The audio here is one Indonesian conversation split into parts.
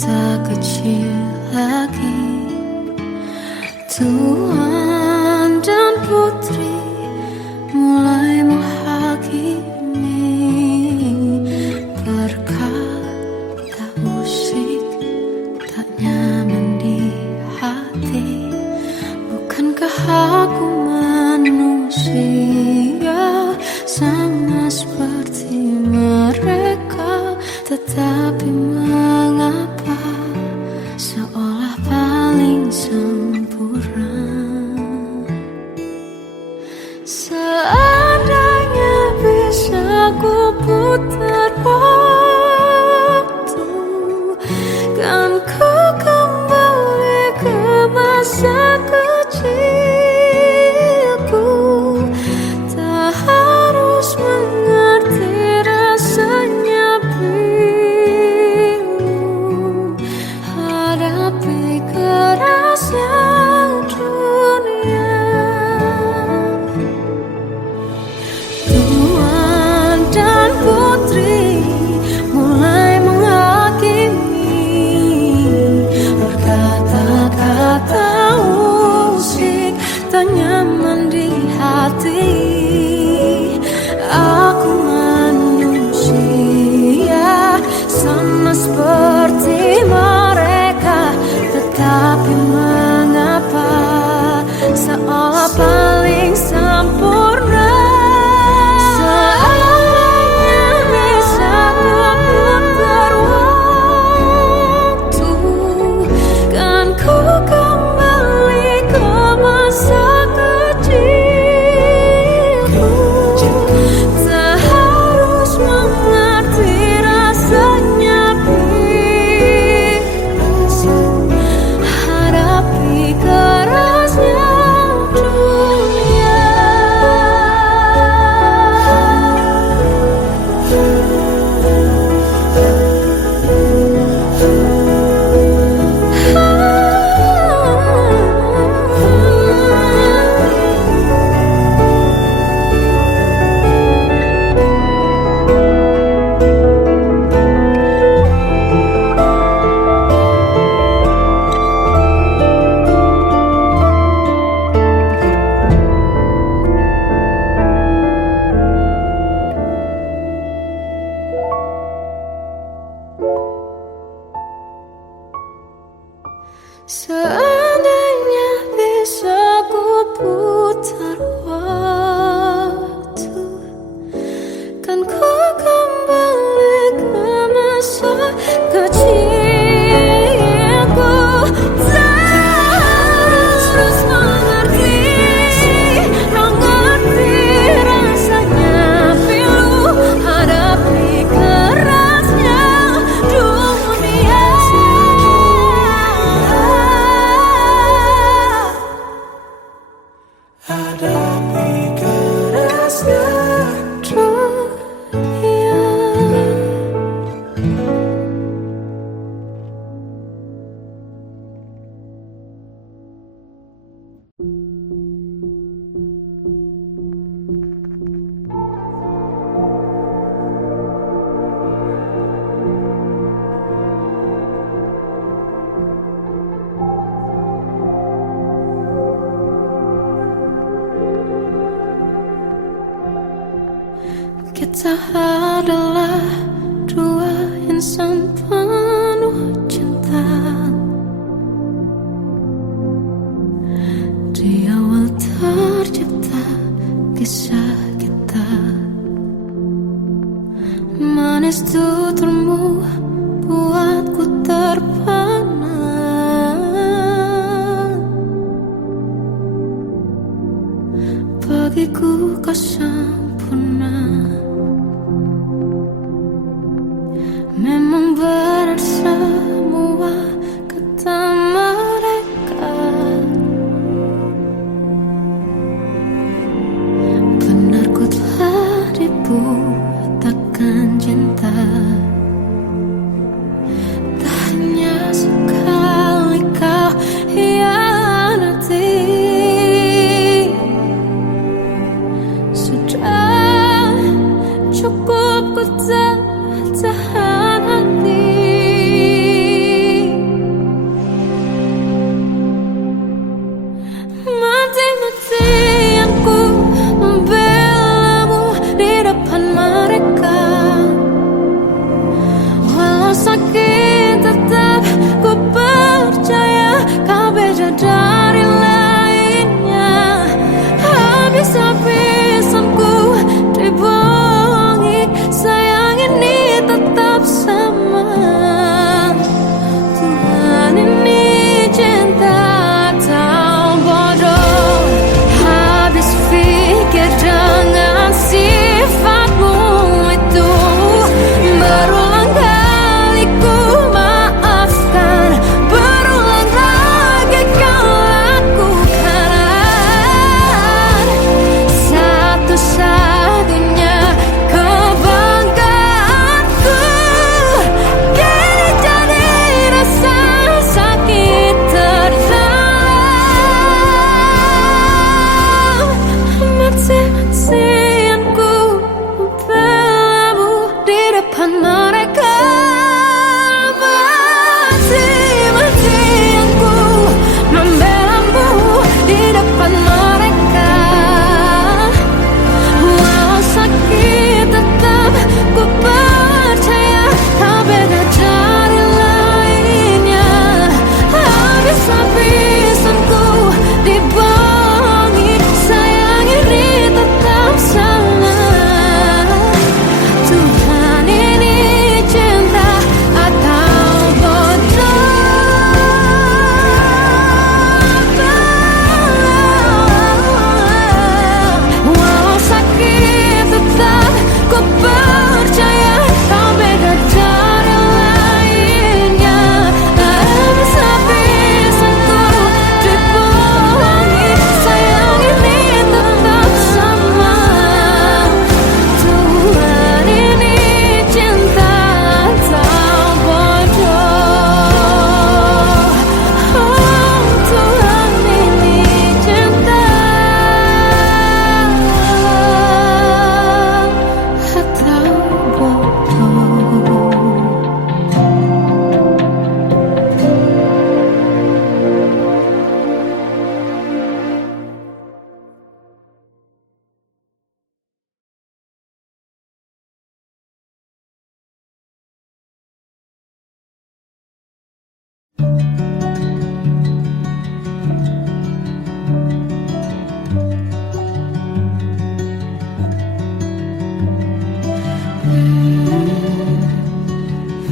tak kecil lagi. Tuan dan putri mulai menghakimi, berkata musik tak nyaman di hati. Bukankah aku manusia sama seperti mereka? Tetapi mengapa seolah paling sempurna? Seandainya bisa ku putar waktu, kan ku kembali ke masa kecilku. Tak harus mengerti rasanya bingung hadapi kerasnya dunia. Tuan dan putri mulai menghakimi, berkata-kata musik tak nyaman di hati. Aku manusia sama seperti mereka, tetapi mengapa seolah paling sempurna? Seandainya bisa ku putar waktu, kan ku kembali ke masa kecilku. Tak harus mengerti rasanya bingung hadapi kerasnya dunia. Seandainya bisa ku putar waktu, kan ku kembali ke masa kecilku. Tak harus mengerti rasanya pilu hadapi kerasnya dunia. Hadapi kerasnya dunia. Kita adalah dua insan penuh cinta. Di awal tercipta kisah kita, manis tuturmu buatku terpana. Bagiku kau sempurna. Memang benar semua kata mereka, benar ku telah dibutakan cinta. Tak hanya sekali kau hianati, sudah cukup ku tahan hati.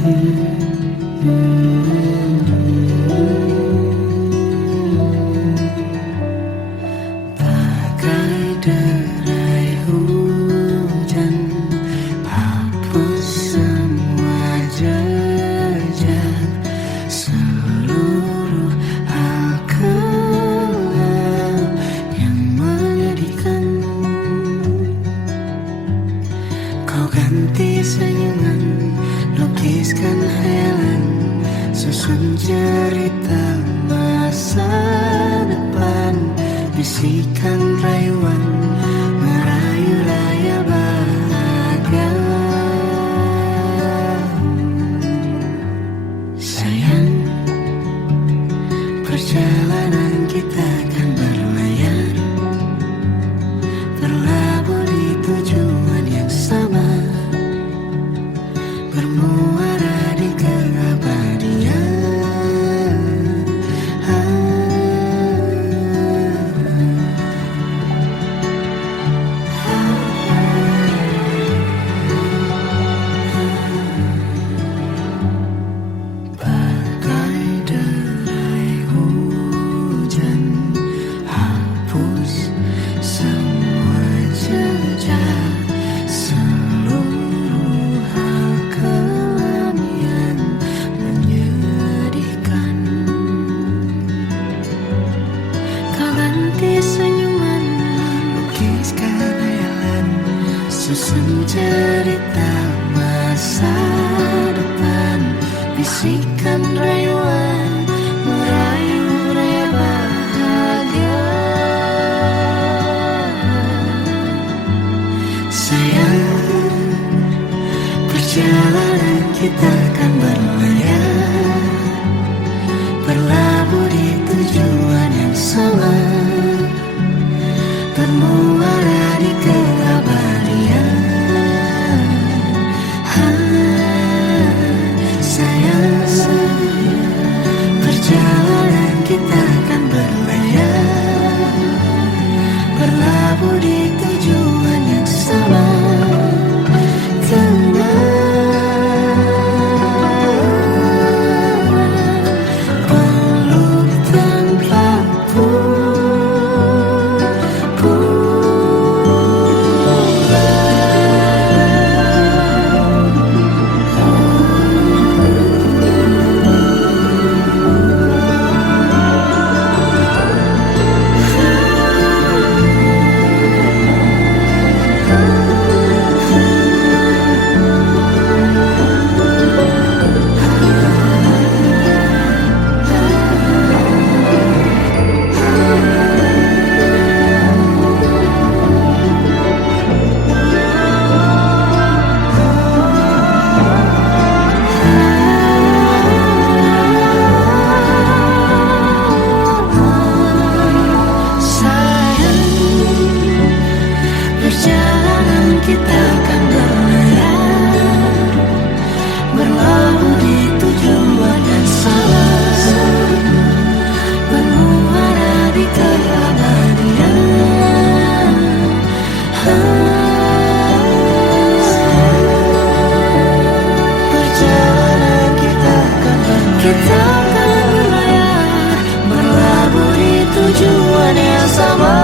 Bagai derai hujan, hapus semua jejak, seluruh hal kelam yang menyedihkan. Kau ganti senyuman, lukiskan hayalan, susun cerita masa depan, bisikan rayuan, merayu raya bahagia. Sayang, perjalanan kita akan berlayar, berlabuh di tujuan yang sama, bermuara di keabadian. Bagai derai hujan, hapus semua jejak, seluruh hal kelam yang menyedihkan. Kau ganti senyuman, lukiskan hayalan, susun cerita masa depan, bisikan rayuan, merayu raya bahagia. Sayang, perjalanan kita akan berlayar, berlabuh di tujuan yang sama, bermuara di keabadian. Sayang, perjalanan kita akan berlayar, berlabuh di tujuan yang sama. Peluk tanpa kita akan berlayar, berlabuh di tujuan yang sama, bermuara di keabadian. Perjalanan kita akan berlayar, berlabuh di tujuan yang sama.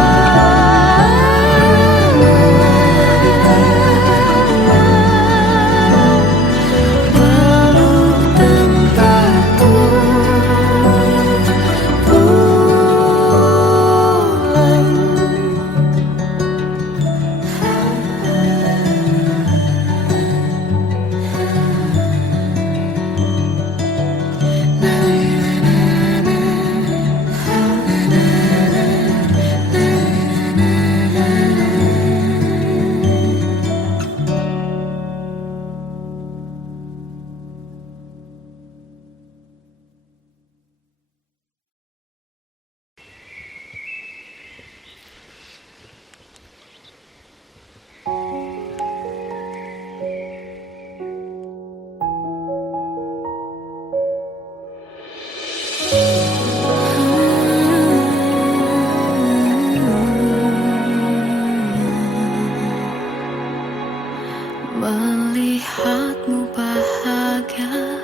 Melihatmu bahagia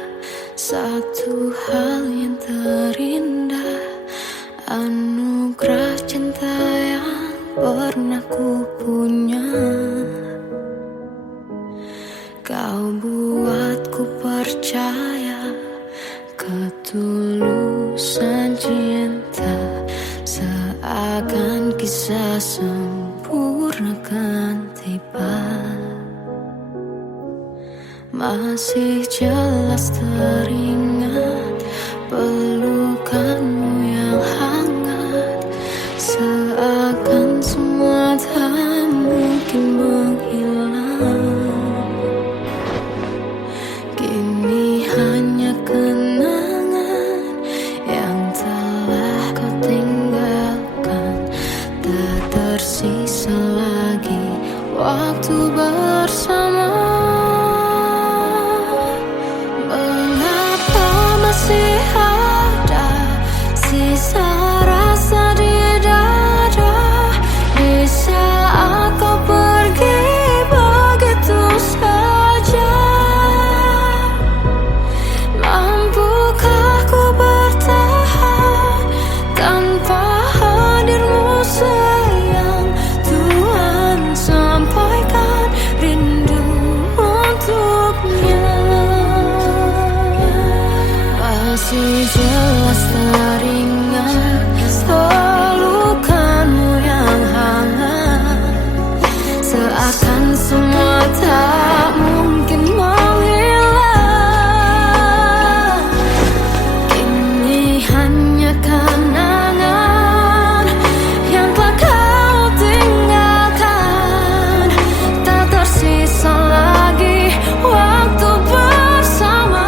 Satu hal yang terindah, anugerah cinta yang pernah ku punya. Kau buatku percaya ketulusan cinta, seakan kisah sempurna kan tiba. Masih jelas teringat pelukanmu yang hangat, seakan semua tak mungkin menghilang. Kini hanya kenangan yang telah kau tinggalkan, tak tersisa lagi waktu bersama. Masih ada sisa rasa di dada di saat kau pergi begitu saja. Mampukah ku bertahan tanpa hadirmu sayang? Tuhan sampaikan rindu untuknya. Masih jelas teringat pelukanmu yang hangat, seakan semua tak mungkin menghilang. Kini hanya kenangan yang telah kau tinggalkan, tak tersisa lagi waktu bersama.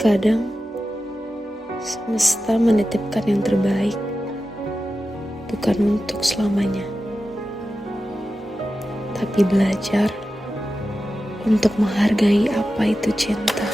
Kadang semesta menitipkan yang terbaik, bukan untuk selamanya, tapi belajar untuk menghargai apa itu cinta.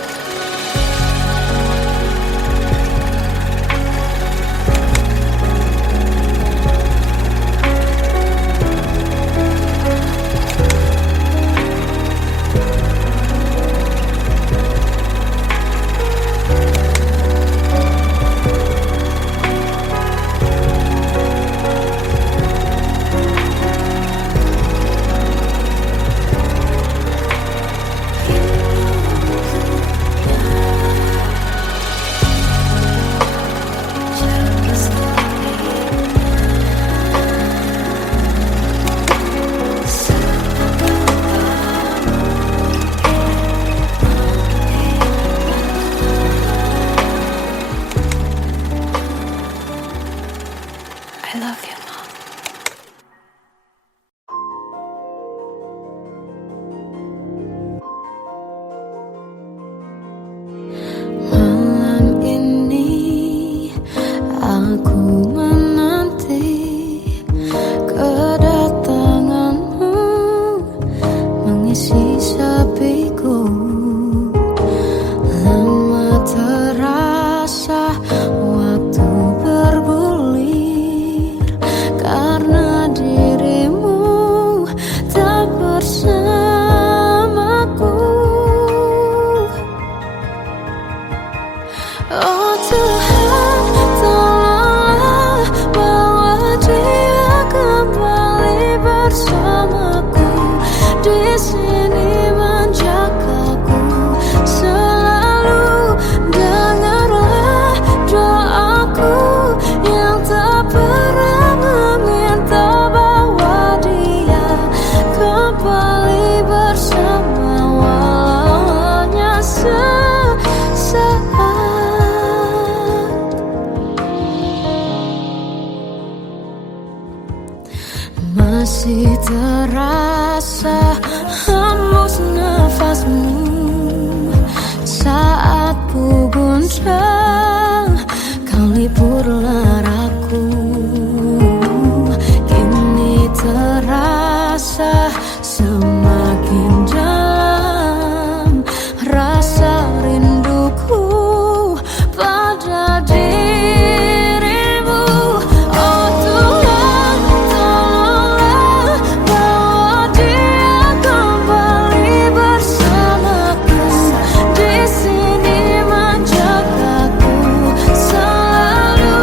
I love you, Mom. Malam ini aku menanti kedatanganmu mengisi sepiku. Lama terasa waktu bergulir karena dirimu tak bersamaku. Oh Tuhan, tolonglah bawa dia kembali bersamaku. Di sini menjagaku selalu. Dengarlah doaku yang tak pernah meminta, bawa dia kembali bersama walau hanya sesaat. Masih terasa hembus nafasmu saat ku guncang, kau liburlah raku. Kini terasa semakin dalam rasa rinduku pada dirimu. Oh Tuhan, tolonglah bawa dia kembali bersamaku. Di sini menjagaku selalu.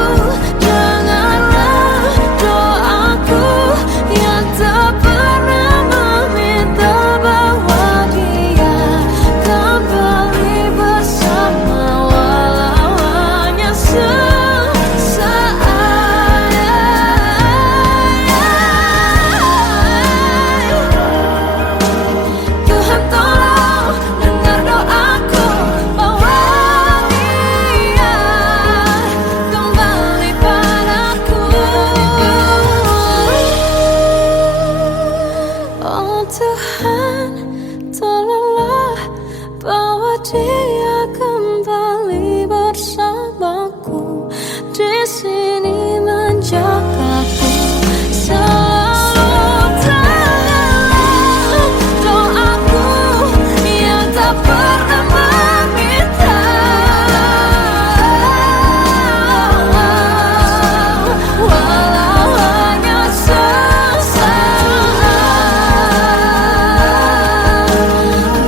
Dengarlah doaku yang tak pernah meminta, bawa dia kembali bersama walau hanya sesaat. Tuhan tolong dengar doaku, bawa dia kembali padaku. Oh Tuhan, tolonglah bawa dia kembali bersamaku. Di sini menjagaku selalu. Dengarlah doaku yang tak pernah meminta, walau hanya sesaat.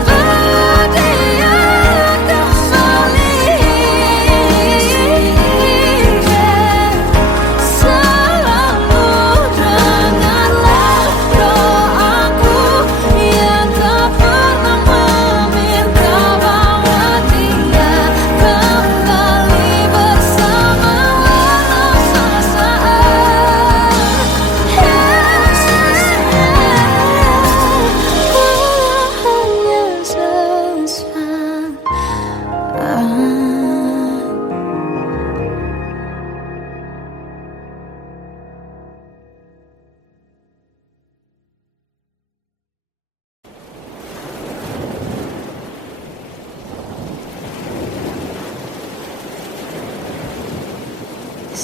Bawa dia kembali selalu. Dengarlah doaku yang tak pernah meminta, bawa dia kembali bersama walau sesaat. Walau hanya sesaat.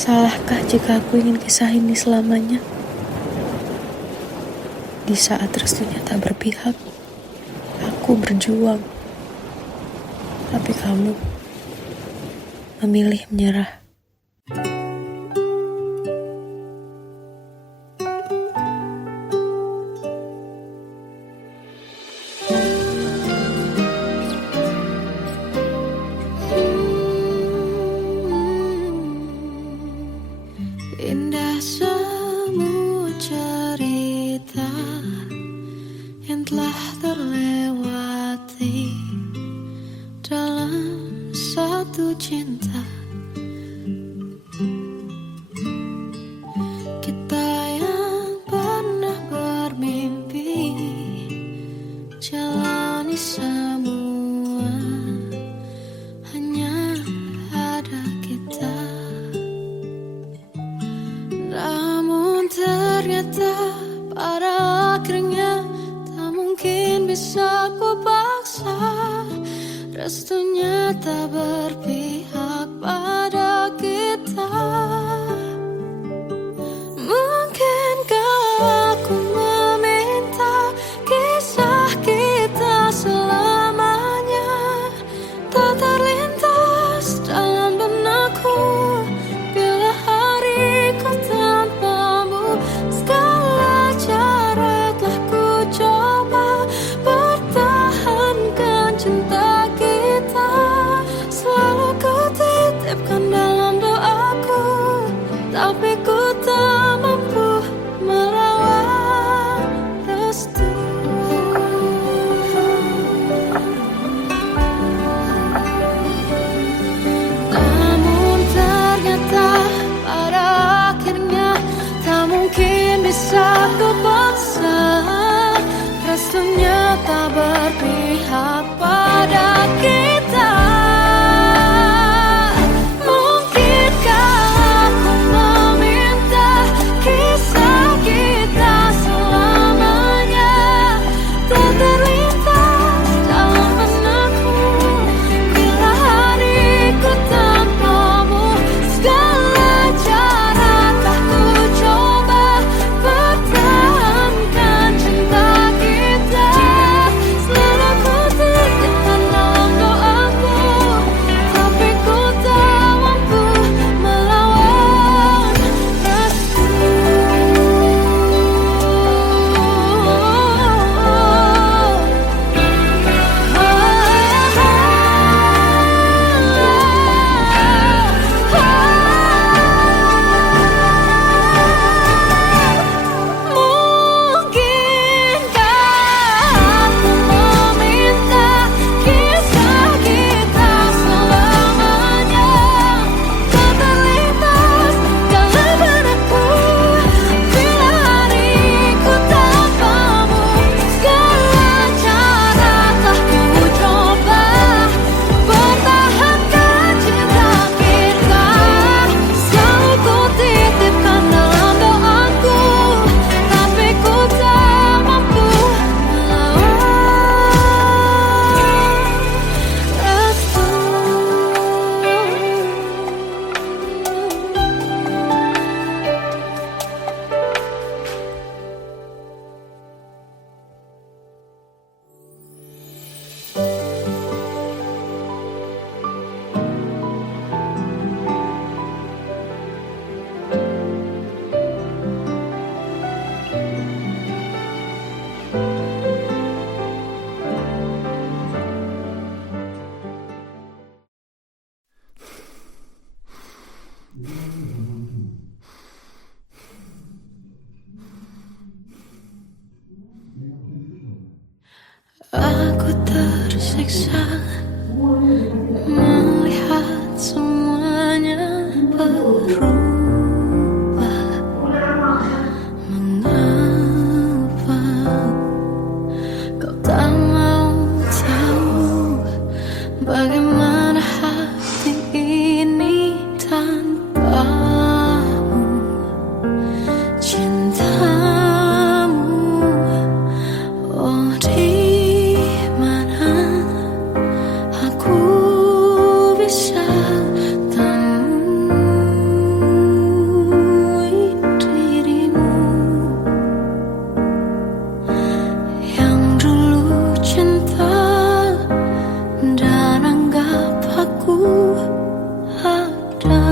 Salahkah jika aku ingin kisah ini selamanya? Di saat restunya tak berpihak, aku berjuang. Tapi kamu memilih menyerah. Indah semua cerita yang telah terlewati dalam satu cinta. Kita yang pernah bermimpi jalani semua, hanya ada kita. ternyata pada akhirnya tak mungkin bisa ku paksa. Restunya tak berpihak pada kita. Mungkinkah aku meminta kisah kita selamanya tak terlintas dalam benakku bila hariku tanpamu. Segala cara telah ku coba pertahankan cinta kita. Selalu ku titipkan dalam doaku, tapi ku tak mampu melawan restu. Namun ternyata pada akhirnya tak mungkin bisa ku paksa. Restunya tak berpihak pada kita. Mungkinkah aku meminta kisah kita selamanya tak terlintas dalam benakku bila hariku tanpamu. Segala cara telah ku coba pertahankan cinta kita. Selalu ku titipkan dalam doaku, tapi ku tak mampu melawan restu. Mungkinkah aku meminta kisah kita selamanya tak terlintas dalam benakku bila hariku tanpamu. Segala cara telah ku coba pertahankan cinta kita. Selalu ku titipkan dalam doaku, tapi ku tak mampu melawan restu. Aku tersiksa melihat semuanya berubah. Mengapa kau tak mau tahu bagaimana hati ini tanpamu? Cintamu, oh di mana aku bisa temui dirimu yang dulu cinta dan anggap aku ada.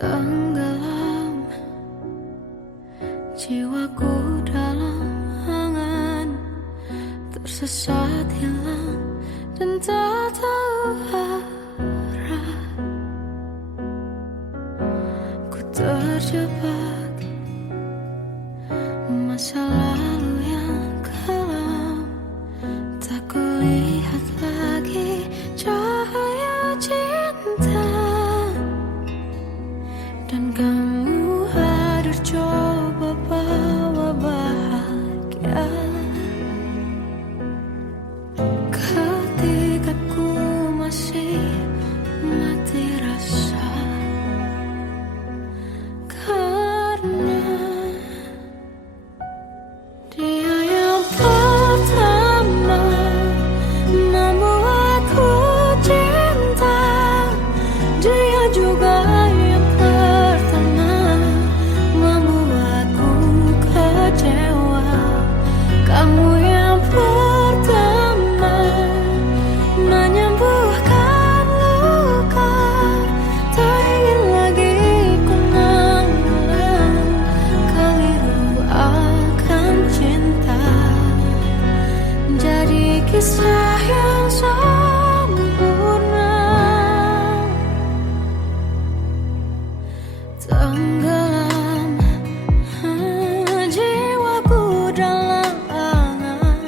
Tenggelam jiwaku dalam angan, tersesat hilang dan tak tahu arah. Ku terjebak masa lalu yang kelam, tak kulihat lagi cahaya cinta. Dan kamu hadir coba bawa bahagia ketika ku masih mati rasa. Karena dia yang pertama membuatku cinta, dia juga yang pertama membuatku kecewa. Kamu yang pertama menyembuhkan luka, tak ingin lagi ku mengulang keliru akan cinta. Jadi kisah yang sempurna. Tenggelam jiwaku dalam angan,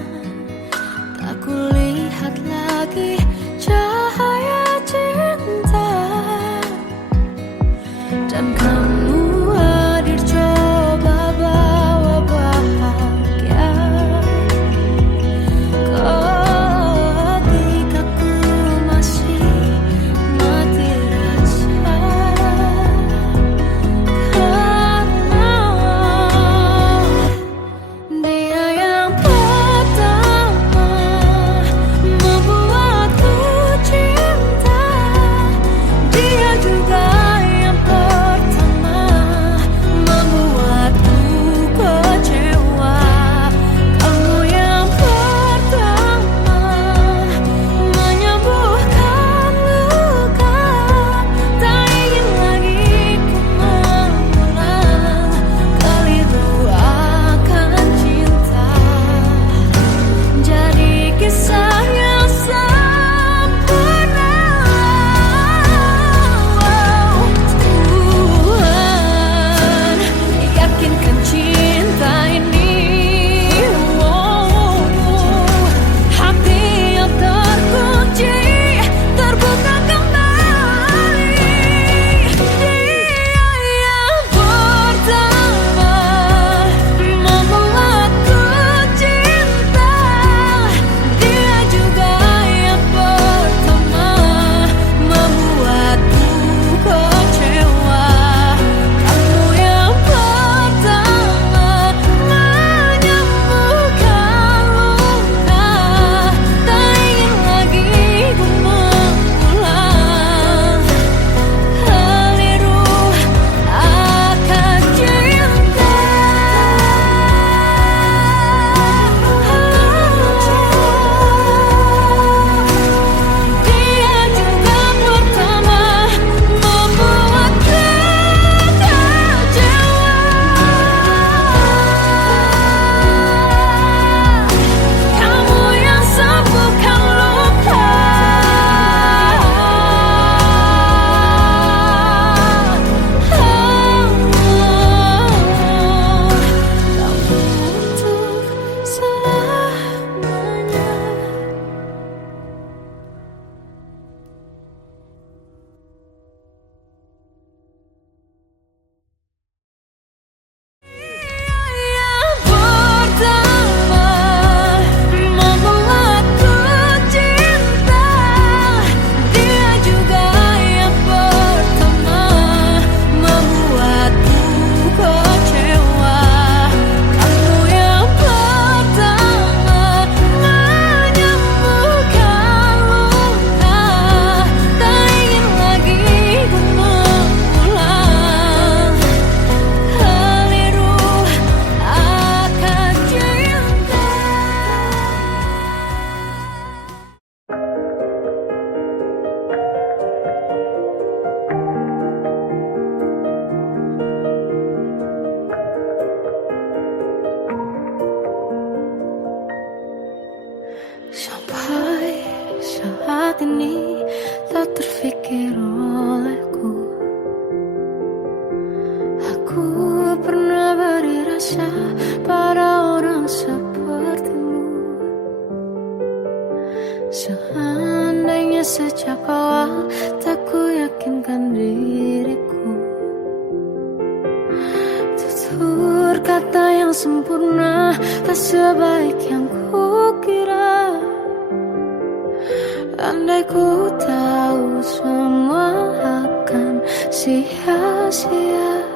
tak kulihat lagi cahaya cinta. Dan kamu hadir coba bawa bahagia ketika ku masih mati rasa. Karena dia yang pertama membuatku cinta, dia juga yang pertama bisa pada orang sepertimu. Seandainya sejak awal tak ku yakinkan diriku, tutur kata yang sempurna tak sebaik yang ku kira. Andai ku tahu semua akan sia-sia,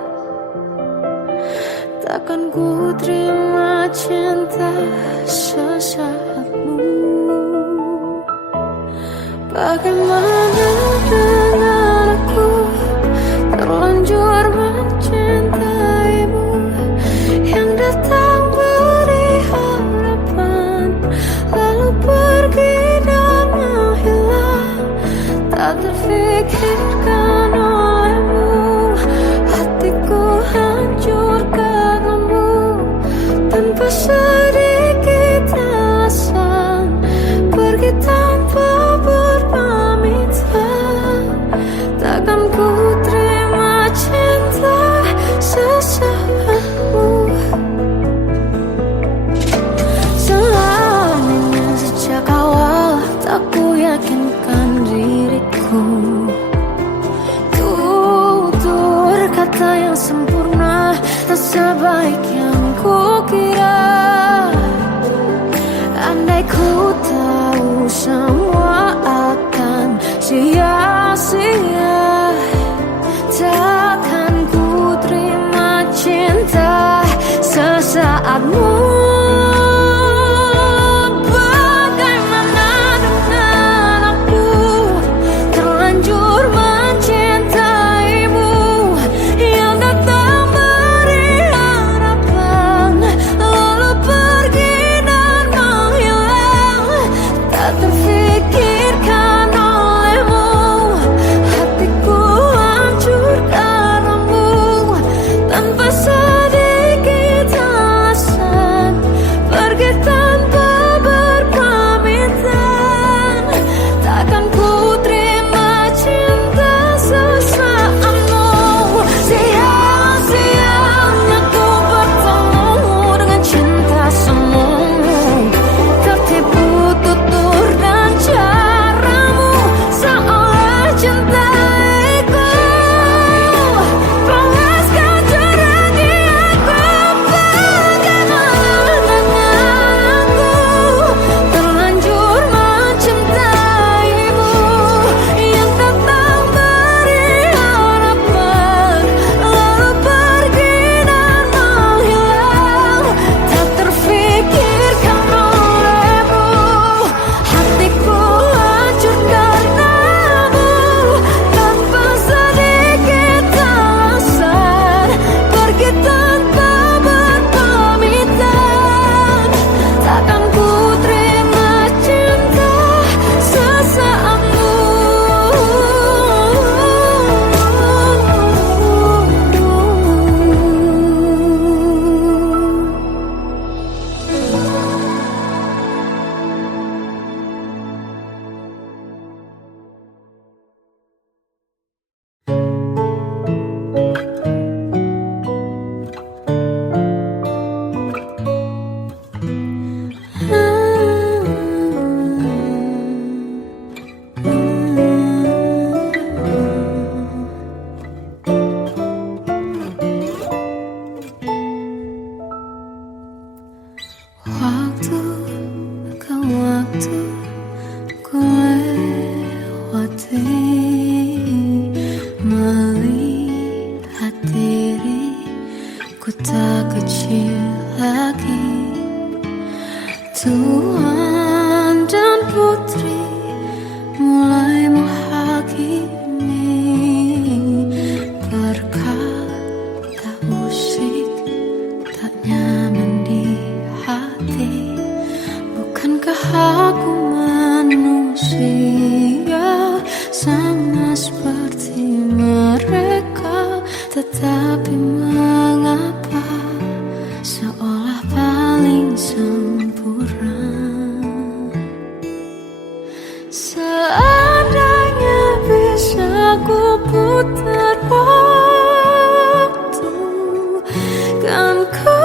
takkan ku terima cinta sesaatmu. Bagaimana dengan aku, terlanjur mencintaimu, yang datang beri harapan lalu pergi dan menghilang. Tak terfikirkan olehmu, hatiku hancur karenamu. Tanpa sedikit alasan pergi tanpa berpamitan, takkan ku terima cinta sesaatmu. Selamanya sejak awal tak ku yakinkan diriku, tutur kata yang sempurna tak sebaik yang ku kira. Andai ku tahu semua akan sia-sia, takkan ku terima cinta sesaatmu. Bagaimana dengan aku, terlanjur mencintaimu, yang datang beri harapan lalu pergi dan menghilang. Tak terfikirkan olehmu, hatiku hancur karenamu. Tanpa sedikit alasan pergi tanpa berpamitan, takkan ku terima cinta sesaatmu. Sia-sianya ku bertemu dengan cinta semu, tertipu tutur dan caramu, seolah cintaiku panaskan curahi aku. Bagaimana dengan aku, terlanjur mencintaimu, yang datang beri harapan lalu pergi dan menghilang. Tak terfikirkan olehmu, hatiku hancur karenamu. Tanpa sedikit alasan pergi tanpa berpamitan, takkan ku terima cinta sesaatmu. Waktu ke waktu ku lewati, melihat diriku tak kecil lagi. Tuan dan putri mulai menghakimi, berkata usik tak nyaman di hati. Bukankah aku manusia sama seperti mereka? Tetapi mengapa seolah paling sempurna? Seandainya bisa ku putar waktu, kan ku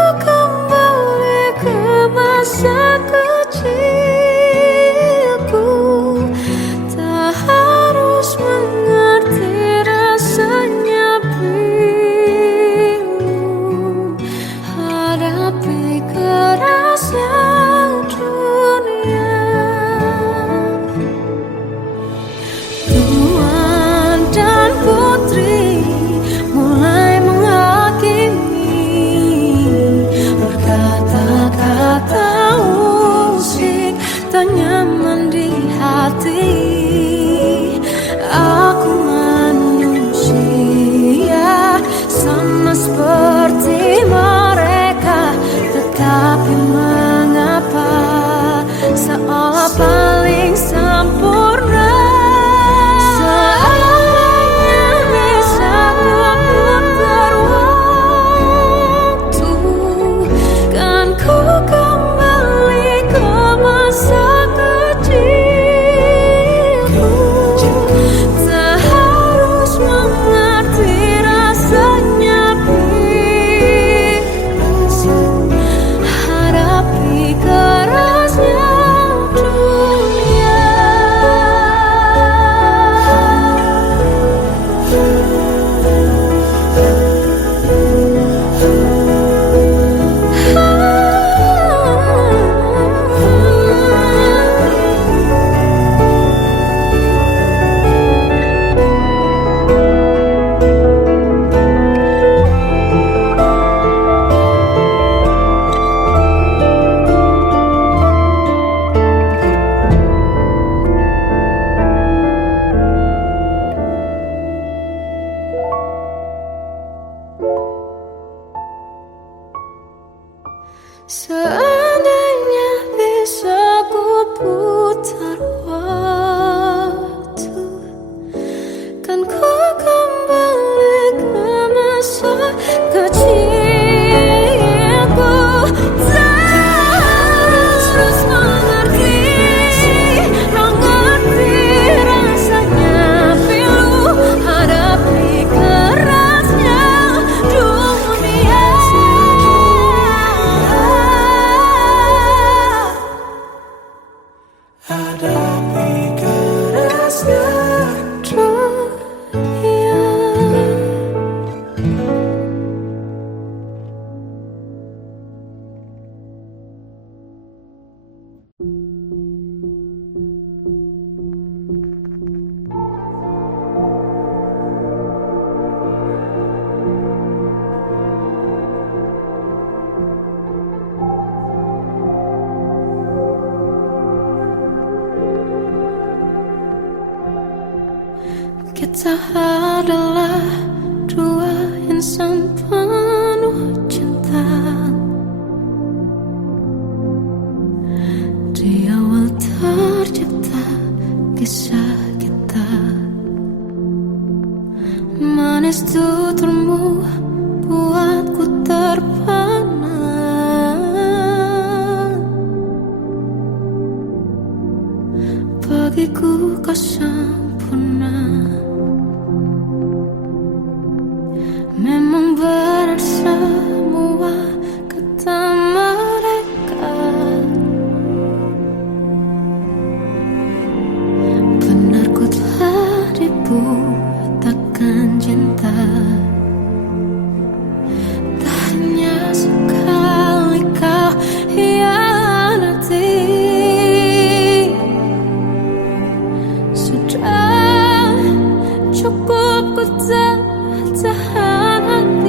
Seandainya bisa ku putar waktu, kan ku kembali ke masa kecilku. Terus mengerti rasanya pilu hadapi kerasnya dunia. Hadapi kerasnya Dunia. Kita adalah dua insan penuh cinta. Di awal tercipta kisah kita. Manis tuturmu buatku terpana. Bagiku kau sempurna. Memang benar semua kata mereka. Benar ku telah dibutakan cinta. Tak hanya sekali kau hianati. Sudah cukup ku tak tahan.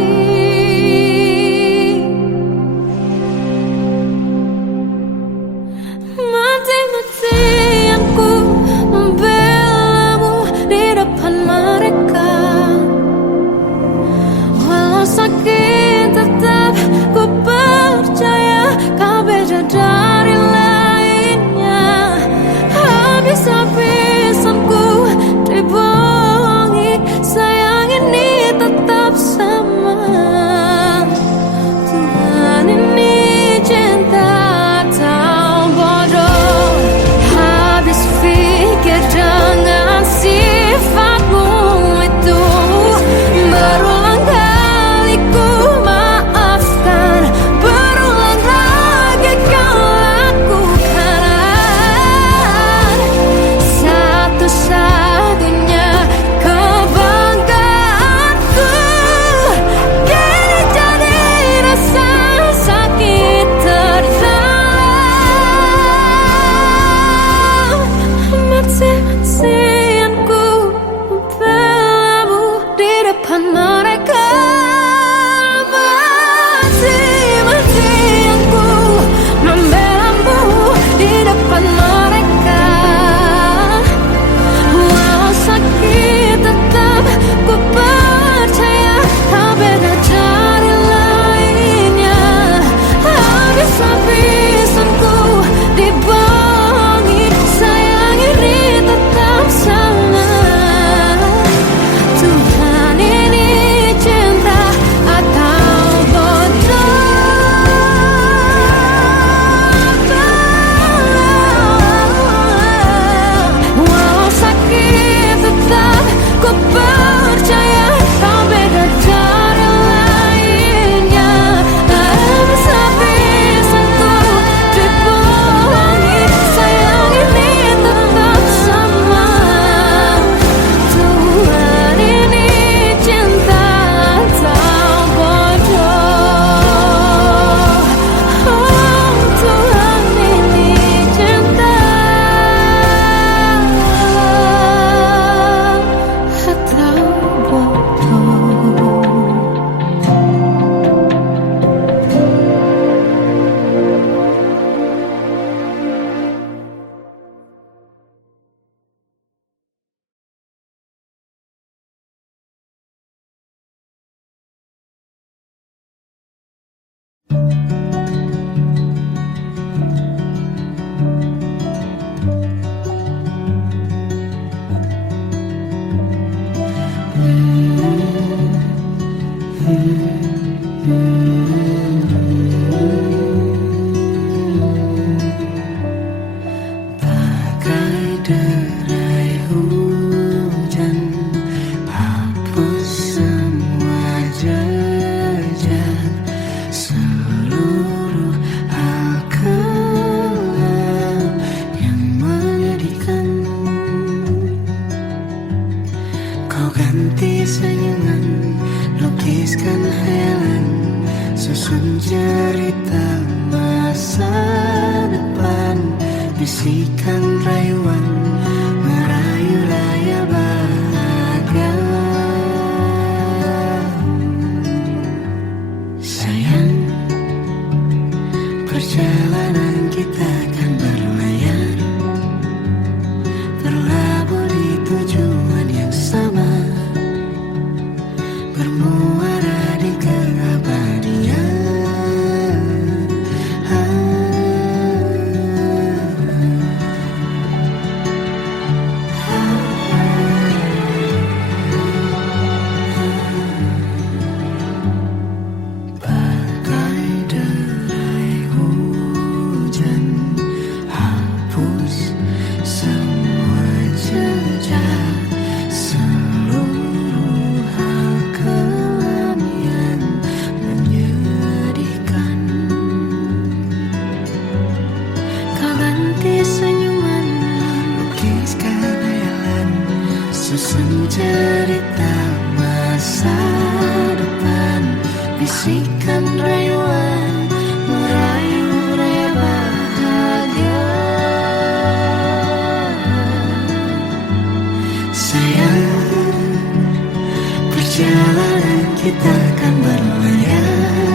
cerita masa depan, bisikan rayuan merayu raya bahagia. Sayang, perjalanan kita akan berlayar, berlabuh di tujuan yang sama, bermuara di keabadian. Bagai derai hujan, hapus semua jejak, seluruh hal kelam yang menyedihkan. Kau ganti senyuman, lukiskan hayalan, susun cerita masa depan, bisikan rayuan merayu raya bahagia. Sayang, perjalanan kita akan berlayar,